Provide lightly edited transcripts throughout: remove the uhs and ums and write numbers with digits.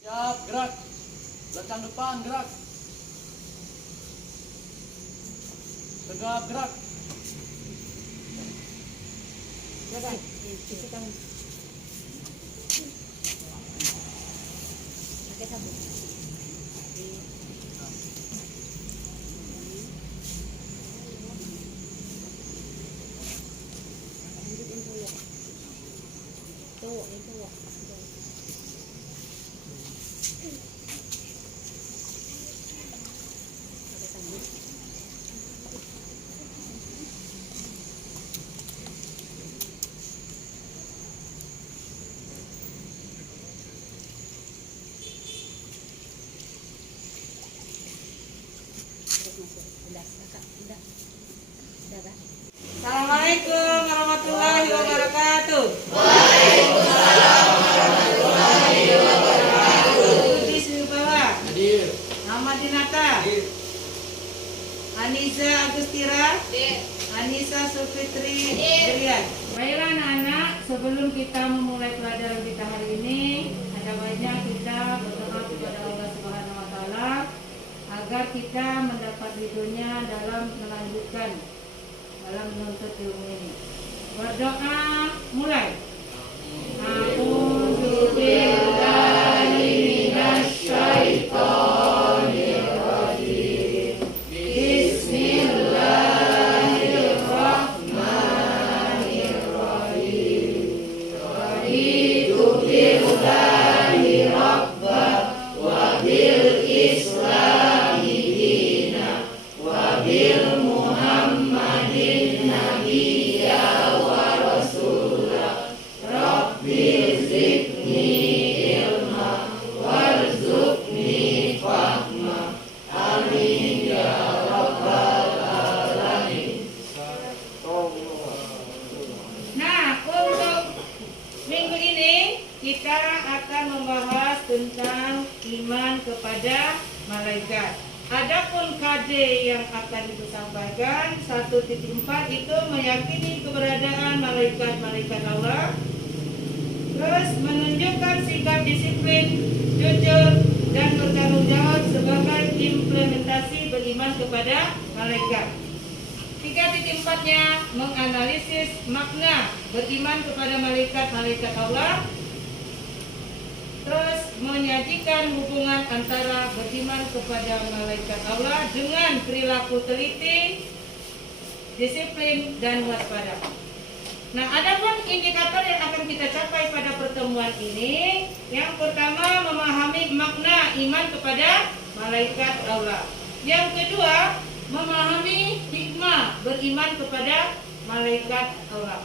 Siap, gerak. Belakang depan, gerak. Tegap, gerak. Silakan. Isi tangan. Pakai sabun. Itu. Pakai sabun. Udah, kakak, udah. Udah, Kak. Assalamualaikum warahmatullahi wabarakatuh. Putri Subawa, Hadir. Muhammad Dinata, Anissa Agustira, Anissa Sulfitri Delian. Baiklah anak-anak, sebelum kita memulai pelajaran kita hari ini, ada baiknya kita berdoa kepada Allah Subhanahu wa taala agar kita mendapat ridhonya dalam melanjutkan dalam menuntut ilmu ini. Berdoa mulai. A'udzu billahi minasyaitonir rajim. Bismillahirrahmanirrahim. Raditu billahi rabban wa bil islami dina wa bil Muhammadin nabiyya wa rasula. Rabbi zidni ilma warzuqni fahma. Amin ya rabbal alamin. Nah, untuk minggu ini kita akan membahas tentang iman kepada malaikat. Adapun KD yang akan disampaikan 1.4 itu meyakini keberadaan malaikat-malaikat Allah. Terus menunjukkan sikap disiplin, jujur, dan bertanggung jawab sebagai implementasi beriman kepada malaikat. 3.4-nya menganalisis makna beriman kepada malaikat-malaikat Allah. Terus menyajikan hubungan antara beriman kepada malaikat Allah dengan perilaku teliti, disiplin, dan waspada. Nah, adapun indikator yang akan kita capai pada pertemuan ini, yang pertama memahami makna iman kepada malaikat Allah. Yang kedua, memahami hikmah beriman kepada malaikat Allah.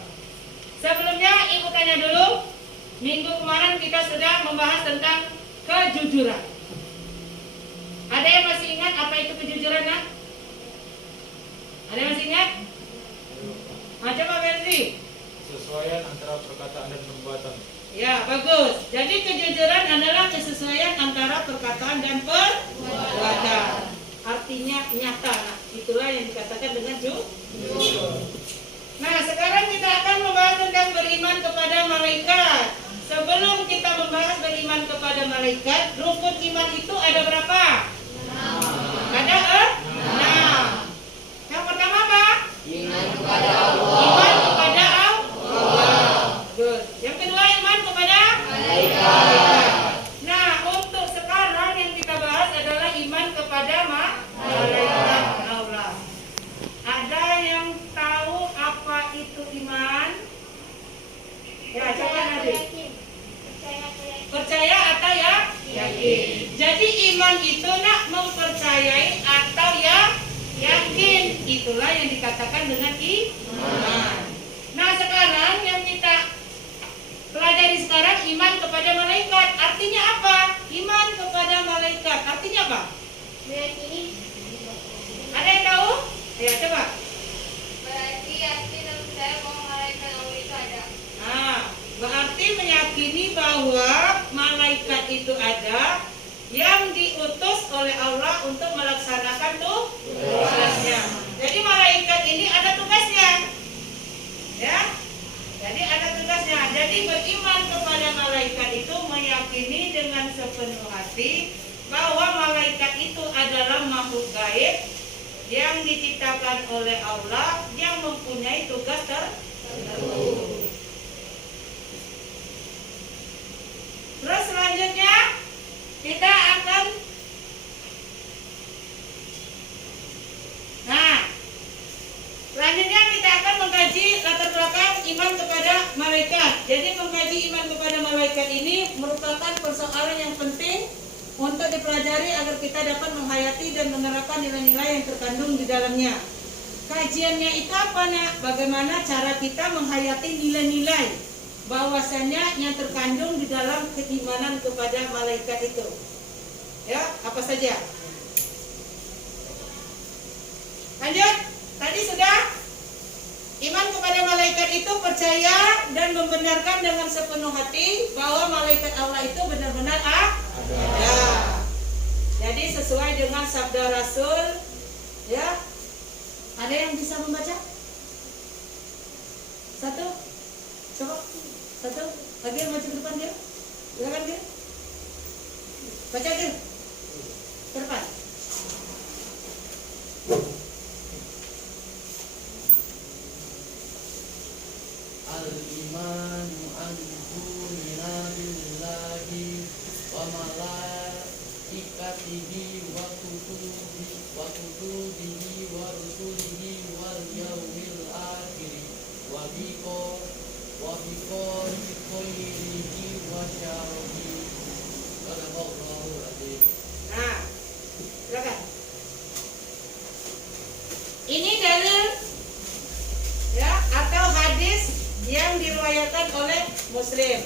Sebelumnya, Ibu tanya dulu. Minggu kemarin kita sudah membahas tentang kejujuran. Ada yang masih ingat apa itu kejujuran, nak? Ada yang masih ingat? Coba Benzi. Kesesuaian antara perkataan dan perbuatan. Ya, bagus. Jadi kejujuran adalah kesesuaian antara perkataan dan perbuatan. Artinya nyata. Nah, itulah yang dikatakan dengan jujur. Nah, sekarang kita akan membahas tentang beriman kepada malaikat. Sebelum kita membahas beriman kepada malaikat, rukun iman itu ada berapa? 6. Ada 6. Yang pertama apa? Iman kepada Allah. Iman kepada Allah. Good. Yang kedua iman kepada Malaikat. Nah, untuk sekarang yang kita bahas adalah iman kepada malaikat Allah. Ada yang tahu apa itu iman? Ya, coba nanti. Percaya atau ya? Yakin. Jadi iman itu nak mempercayai atau ya yakin. Itulah yang dikatakan dengan iman. Nah, sekarang yang kita pelajari sekarang iman kepada malaikat. Artinya apa? Iman kepada malaikat. Artinya apa? Meyakini. Ada yang tahu? Ya, coba. Berarti yakin dan percaya bahwa malaikat Allah itu ada. Nah, berarti meyakini bahwa malaikat itu ada yang diutus oleh Allah untuk melaksanakan tugasnya. Jadi malaikat ini ada tugasnya. Ya. Jadi ada tugasnya. Jadi beriman kepada malaikat itu meyakini meyakini dengan sepenuh hati bahwa malaikat itu adalah makhluk gaib yang diciptakan oleh Allah yang mempunyai tugas tertentu. Terus selanjutnya kita akan selanjutnya kita akan mengkaji latar belakang iman kepada malaikat. Jadi mengkaji iman kepada malaikat ini merupakan persoalan yang penting untuk dipelajari agar kita dapat menghayati dan menerapkan nilai-nilai yang terkandung di dalamnya. Kajiannya itu apa, Nak? Bagaimana cara kita menghayati nilai-nilai bahwasanya yang terkandung di dalam keimanan kepada malaikat itu. Ya, apa saja? Lanjut. Tadi sudah iman kepada malaikat itu percaya dan membenarkan dengan sepenuh hati bahwa malaikat Allah itu benar-benar ada. Jadi sesuai dengan sabda Rasul, ya. Ada yang bisa membaca? Satu, coba satu. Lagi yang maju ke depan dia, silakan dia. Baca dia ke depan. Al-imanu antumina billahi wa malaikatihi wa kutubihi wa rusulihi wal yawmil akhir wa biqadri khairihi wa syarrihi. Sadaqallahul azim. Nah, silakan. Ini dalil ya atau hadis yang diriwayatkan oleh Muslim.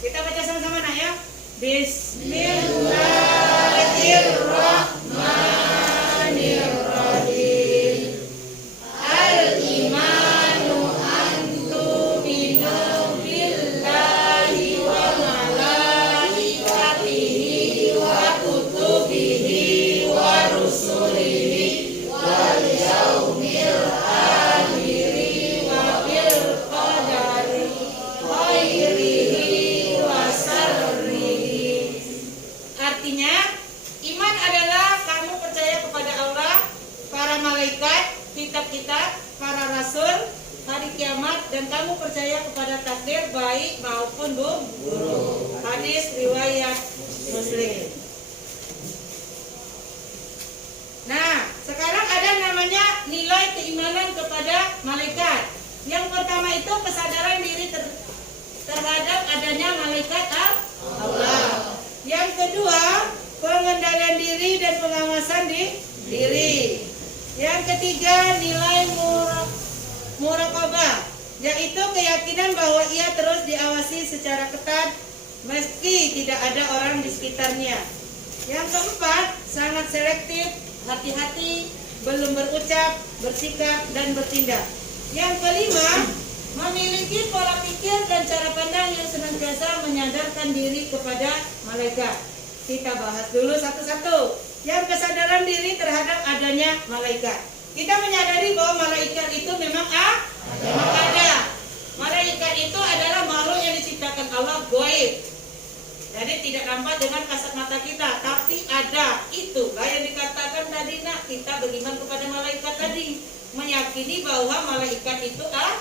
Kita baca sama-sama, Nak, ya. Bismillahirrahmanirrahim. Al-imanu antuminu billahi wa malaikatihi wa kutubihi wa rusulihi wal yaumil akhiri wa bil qadari khairihi wa syarrihi. Artinya, iman adalah kamu percaya kepada Allah, para malaikat, kitab-kitab, para rasul, hari kiamat, dan kamu percaya kepada takdir baik maupun buruk. Hadis riwayat Muslim. Nah, sekarang ada namanya nilai keimanan kepada malaikat. Yang pertama itu kesadaran diri terhadap adanya malaikat Allah. Yang kedua, pengendalian diri dan pengawasan diri. Yang ketiga, nilai muraqabah, yaitu keyakinan bahwa ia terus diawasi secara ketat meski tidak ada orang di sekitarnya. Yang keempat, sangat selektif, hati-hati, belum berucap, bersikap, dan bertindak. Yang kelima, memiliki pola pikir dan cara pandang yang senantiasa menyadarkan diri kepada malaikat. Kita bahas dulu satu-satu. Yang kesadaran diri terhadap adanya malaikat. Kita menyadari bahwa malaikat itu memang ada. Malaikat itu adalah makhluk yang diciptakan Allah gaib. Jadi tidak nampak dengan kasat mata kita, tapi ada. Itulah yang dikatakan tadi, Nak, kita beriman kepada malaikat tadi, meyakini bahwa malaikat itu ada.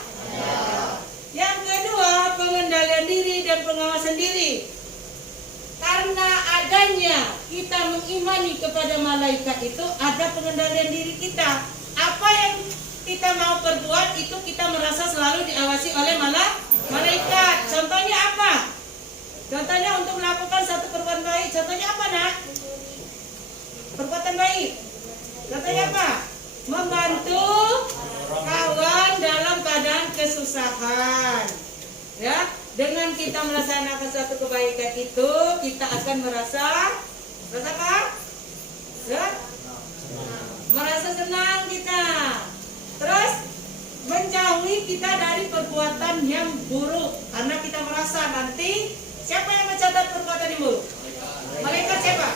Yang kedua, pengendalian diri dan pengawasan diri. Karena adanya kita mengimani kepada malaikat itu, ada pengendalian diri kita. Apa yang kita mau perbuat itu kita merasa selalu diawasi oleh malaikat. Contohnya apa? Contohnya untuk melakukan satu perbuatan baik. Contohnya apa, Nak? Perbuatan baik. Contohnya apa? Membantu kawan dalam keadaan kesusahan. Ya, dengan kita melaksanakan satu kebaikan itu, kita akan merasa apa? Ya? Merasa senang kita. Terus menjauhi kita dari perbuatan yang buruk, karena kita merasa nanti siapa yang mencatat perbuatan yang buruk? Malaikat siapa?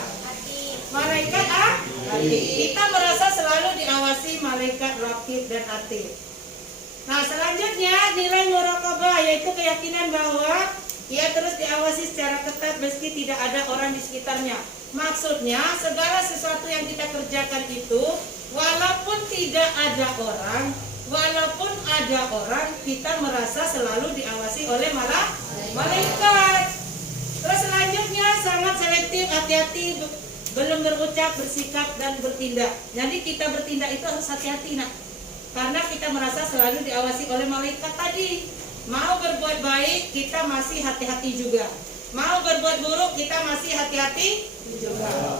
Malaikat kita merasa selalu diawasi malaikat raqib dan atid. Nah, selanjutnya nilai muraqabah, yaitu keyakinan bahwa Ia terus diawasi secara ketat meski tidak ada orang di sekitarnya. Maksudnya segala sesuatu yang kita kerjakan itu walaupun tidak ada orang, walaupun ada orang, kita merasa selalu diawasi oleh malaikat. Terus selanjutnya sangat selektif, hati-hati, belum berucap, bersikap dan bertindak. Jadi kita bertindak itu harus hati-hati nak, karena kita merasa selalu diawasi oleh malaikat tadi. Mau berbuat baik kita masih hati-hati juga, mau berbuat buruk kita masih hati-hati juga.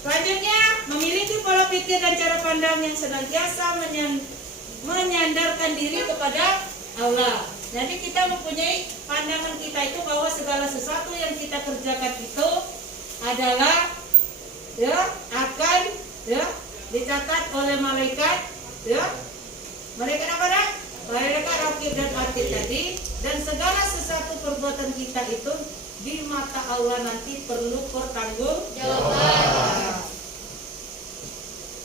Selanjutnya memiliki pola pikir dan cara pandang yang senantiasa menyandarkan diri kepada Allah. Jadi kita mempunyai pandangan kita itu bahwa segala sesuatu yang kita kerjakan itu adalah akan dicatat oleh malaikat. Malaikat apa dah? Malaikat rakib dan atid tadi. Dan segala sesuatu perbuatan kita itu di mata Allah nanti perlu pertanggungjawaban.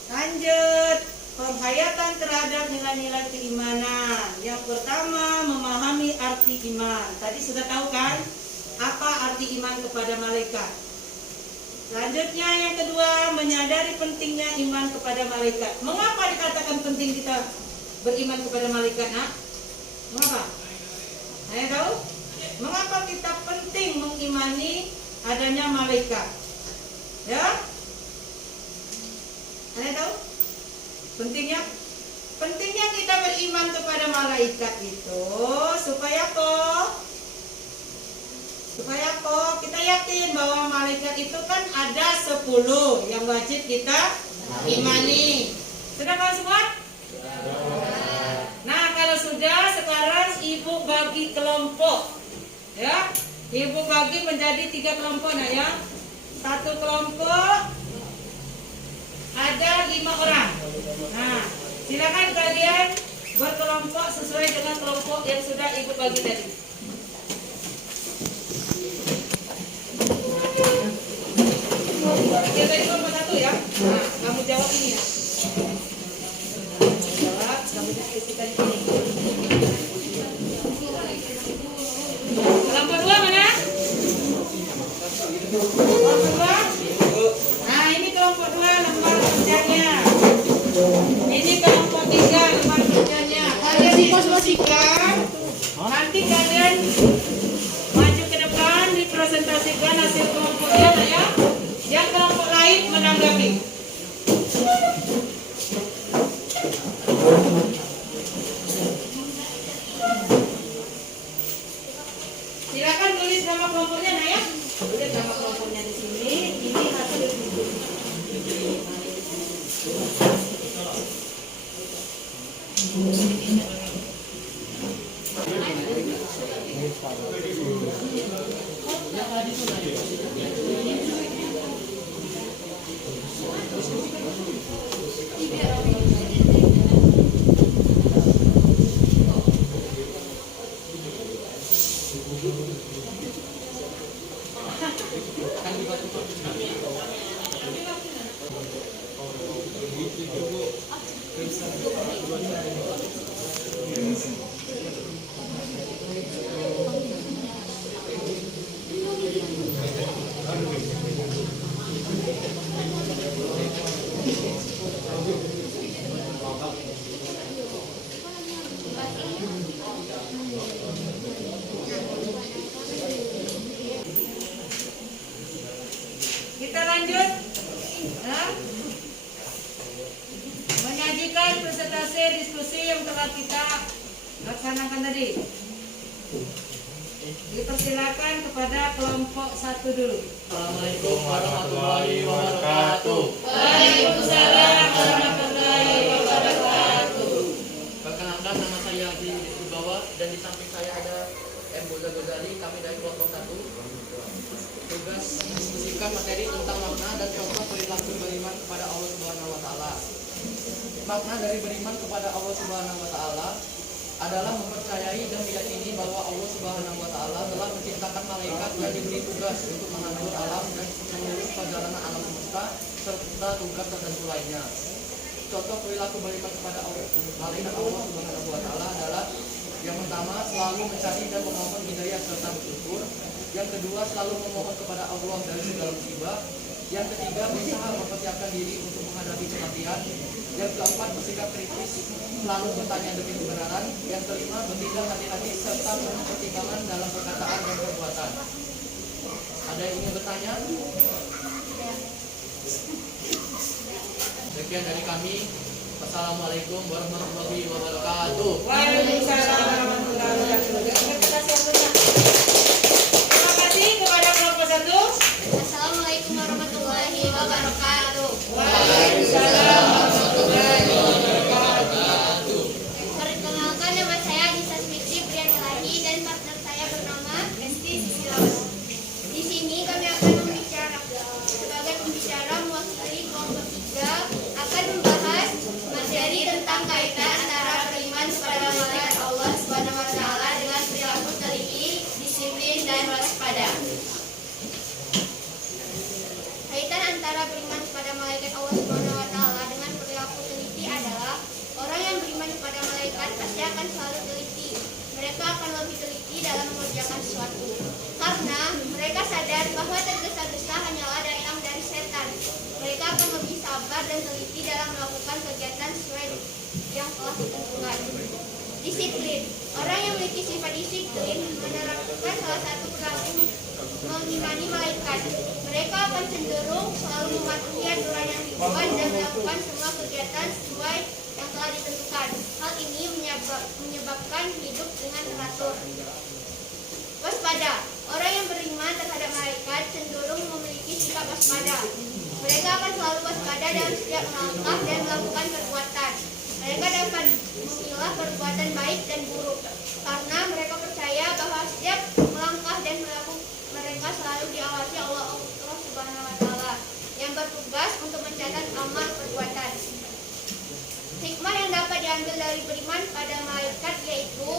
Lanjut, penghayatan terhadap nilai-nilai keimanan. Yang pertama, memahami arti iman. Tadi sudah tahu kan apa arti iman kepada malaikat. Selanjutnya yang kedua, menyadari pentingnya iman kepada malaikat. Mengapa dikatakan penting kita beriman kepada malaikat? Nah, mengapa? Saya tahu. Mengapa kita penting mengimani adanya malaikat? Ya? Anda tahu? Pentingnya? Pentingnya kita beriman kepada malaikat itu supaya kita yakin bahwa malaikat itu kan ada 10 yang wajib kita imani. Sudah kawan semua? Nah, kalau sudah, sekarang ibu bagi kelompok. Ya, ibu bagi menjadi 3 kelompok nah ya. Satu kelompok ada 5 orang. Nah, silakan kalian berkelompok sesuai dengan kelompok yang sudah ibu bagi tadi. Kita tadi kelompok 1 ya. Nah, kamu jawab ini ya. Jawab, kamu diskusikan ini. Kelompok 2 mana? Kelompok 2? Nah, ini kelompok 2 lembar kerjanya. Ini kelompok 3 lembar kerjanya. Kalian diskusikan. Nanti kalian maju ke depan dipresentasikan hasil kelompoknya ya. Yang kelompok lain menanggapi. Silakan tulis nama kelompoknya nah ya. Tulis nama kelompoknya di sini. Ini hasil buku. Kita lanjut. Nah, menyajikan presentasi diskusi yang telah kita laksanakan tadi. Dipersilakan kepada kelompok 1 dulu. Assalamualaikum warahmatullahi wabarakatuh. Waalaikumsalam warahmatullahi wabarakatuh. Perkenalkan, nama saya Abdi Wibawa dan di samping saya ada M. Boza Ghazali. Kami dari kelompok 1. Tugas mendiskusikan materi tentang makna dan contoh perilaku beriman kepada Allah Subhanahu wa taala. Makna dari beriman kepada Allah Subhanahu wa taala adalah mempercayai dan meyakini bahwa Allah Subhanahu wa taala telah menciptakan malaikat yang diberi tugas untuk mengatur alam dan mengurus perjalanan alam semesta serta tugas tertentu lainnya. Contoh perilaku beriman kepada Allah, malaikat Allah Subhanahu wa taala adalah Yang pertama, selalu mencari dan memohon hidayah serta bersyukur. Yang kedua, selalu memohon kepada Allah dari segala musibah. Yang ketiga, berusaha mempersiapkan diri untuk menghadapi kematian. Yang keempat, bersikap kritis, selalu bertanya demi kebenaran. Yang kelima, bertindak hati-hati serta penuh pertimbangan dalam perkataan dan perbuatan. Ada yang ingin bertanya? Sekian dari kami. Wassalamualaikum warahmatullahi wabarakatuh. Waalaikumsalam warahmatullahi wabarakatuh. Terima kasih kepada kelompok 1. Assalamualaikum warahmatullahi wabarakatuh. Waalaikumsalam warahmatullahi wabarakatuh. Perkenalkan, nama saya Anissa Fitri Priyanti dan partner saya bernama Esti Sisilawati. Di sini kami akan sebagai pembicara mewakili kelompok 3 akan membahas materi tentang kaitan antara beriman kepada malaikat Allah Subhanahu wa taala dengan perilaku teliti, disiplin dan waspada. Kaitan antara beriman kepada malaikat Allah Subhanahu wa taala dengan perilaku teliti adalah orang yang beriman kepada malaikat pasti akan selalu teliti. Mereka akan lebih teliti dalam mengerjakan sesuatu karena mereka sadar bahwa tergesa-gesa hanyalah dayang dari setan. Mereka akan lebih sabar dan teliti dalam melakukan kegiatan sesuai yang telah ditentukan. Disiplin. Orang yang memiliki sifat disiplin menerapkan salah satu perilaku mengimani malaikat. Mereka akan cenderung selalu mematuhi aturan yang dibuat dan melakukan semua kegiatan sesuai yang telah ditentukan. Hal ini menyebabkan hidup dengan teratur. Waspada. Orang yang beriman terhadap malaikat cenderung memiliki sikap waspada. Mereka akan selalu waspada dalam setiap melangkah dan melakukan perbuatan. Mereka dapat memilah perbuatan baik dan buruk karena mereka percaya bahwa setiap melangkah dan melakukan mereka selalu diawasi Allah Subhanahu wa taala yang bertugas untuk mencatat amal perbuatan. Hikmah yang dapat diambil dari beriman pada malaikat yaitu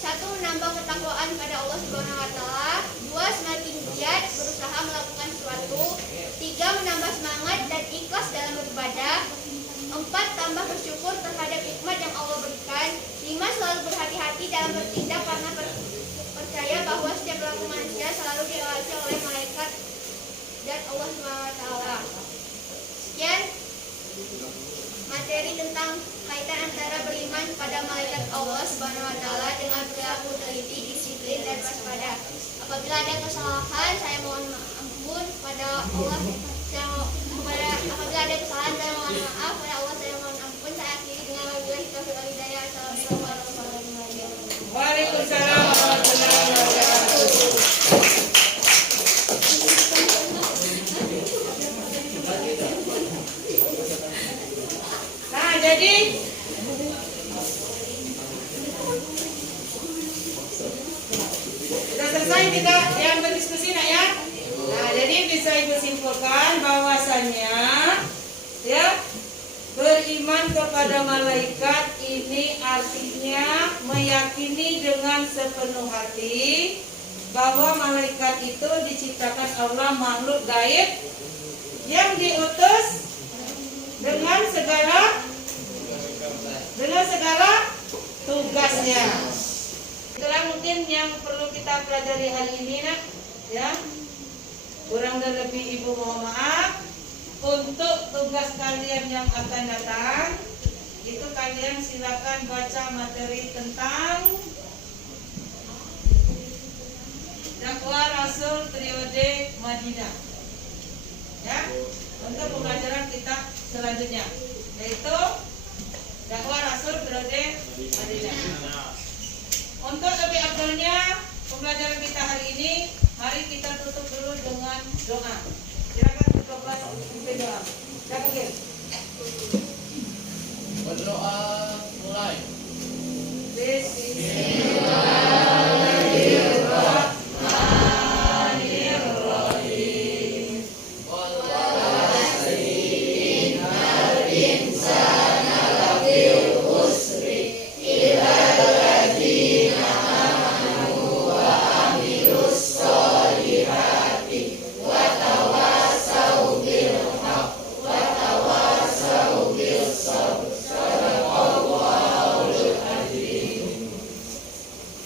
1. Menambah ketakwaan pada Allah Subhanahu wa taala. 2. Semakin giat berusaha melakukan sesuatu. 3. Menambah semangat dan ikhlas dalam beribadah. 4. Tambah bersyukur terhadap nikmat yang Allah berikan. 5. Selalu berhati-hati dalam bertindak karena percaya bahwa setiap perilaku manusia selalu diawasi oleh malaikat dan Allah Subhanahu wa taala. Sekian materi tentang kaitan antara beriman pada malaikat Allah Subhanahu wa taala dengan perilaku teliti, disiplin dan waspada. Apabila ada kesalahan, saya mohon ampun kepada Allah. Apabila ada kesalahan, saya mohon maaf kepada Allah. Saya mohon ampun. Saya akhiri dengan wabillahi taufiq wal hidayah. Assalamualaikum warahmatullahi wabarakatuh. Waalaikumsalam warahmatullahi wabarakatuh. Nah, jadi sudah selesai kita yang berdiskusi nak ya. Nah, jadi bisa ibu simpulkan bahwasannya ya beriman kepada malaikat ini artinya meyakini dengan sepenuh hati bahwa malaikat itu diciptakan Allah makhluk gaib yang diutus dengan segala tugasnya. Itulah mungkin yang perlu kita pelajari hari ini nak ya. Kurang dan lebih ibu mohon maaf. Untuk tugas kalian yang akan datang itu kalian silakan baca materi tentang dakwah Rasul periode Madinah ya, untuk pembelajaran kita selanjutnya yaitu dakwah Rasul periode Madinah. Untuk lebih afdalnya pembelajaran kita hari ini, mari kita tutup dulu dengan doa. Silakan tutup kelas untuk doa. Silakan Gil. Berdoa mulai. Bismillah.